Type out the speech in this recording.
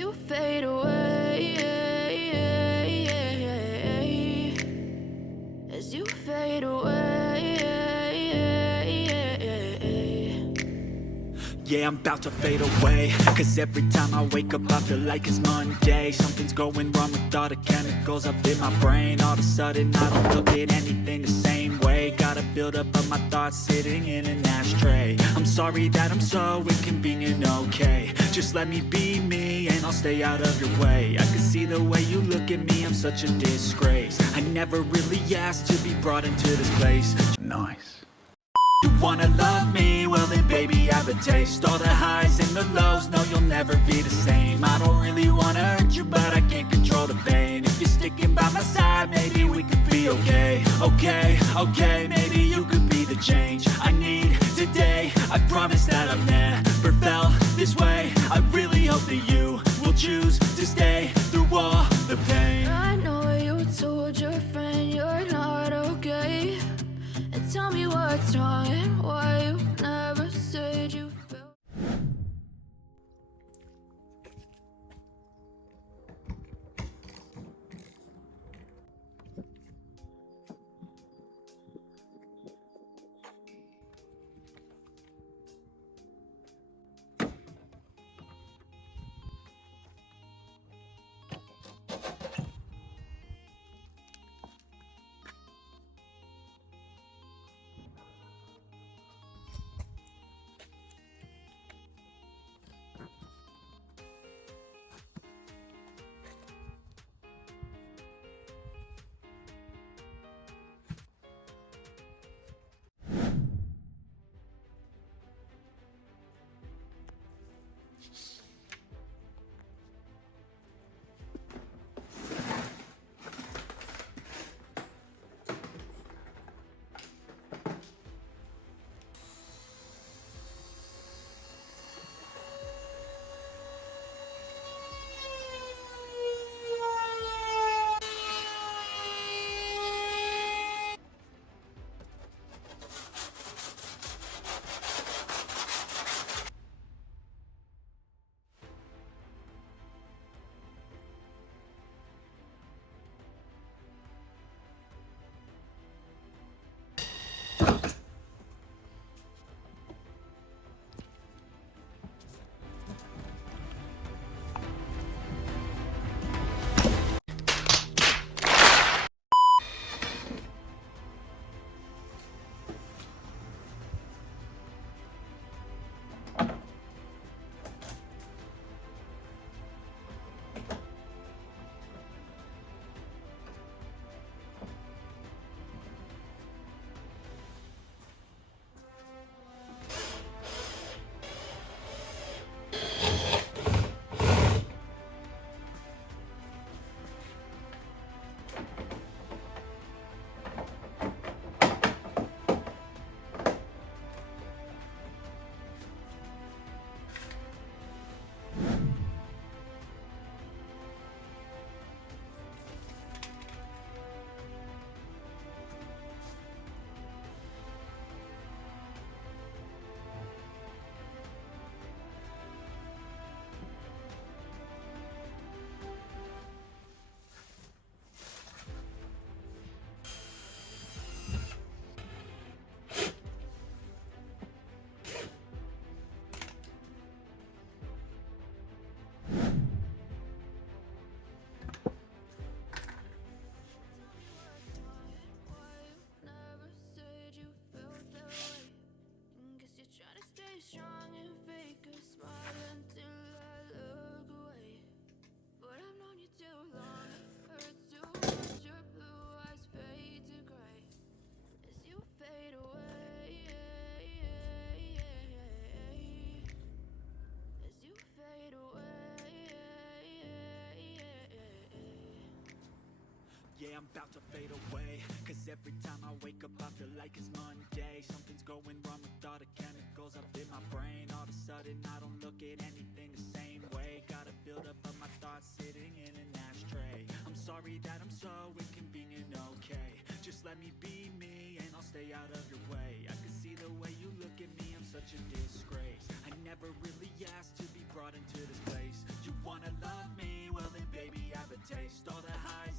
you fade away, as you fade away. Yeah, I'm about to fade away, cause every time I wake up I feel like it's Monday. Something's going wrong with all the chemicals up in my brain. All of a sudden I don't look at anything the same way. Gotta build up of my thoughts sitting in an ashtray. I'm sorry that I'm so inconvenient, okay. Just let me be me and I'll stay out of your way. I can see the way you look at me, I'm such a disgrace. I never really asked to be brought into this place. Nice. You wanna love me? Well then baby have a taste. All the highs and the lows, no you'll never be the same. I don't really wanna hurt you but I can't control the pain. If you're sticking by my side maybe we could be okay. Okay, maybe you could be the change I need today. I promise that I've never felt this way. I really hope that you will choose to stay through all the pain. I know you told your friend you're not okay, and tell me what's wrong and why you never said you felt. Yeah, I'm about to fade away, cause every time I wake up I feel like it's Monday. Something's going wrong with all the chemicals up in my brain. All of a sudden I don't look at anything the same way. Gotta build up of my thoughts sitting in an ashtray. I'm sorry that I'm so inconvenient, okay. Just let me be me and I'll stay out of your way. I can see the way you look at me, I'm such a disgrace. I never really asked to be brought into this place. You wanna love me? Well then baby have a taste. All the hype,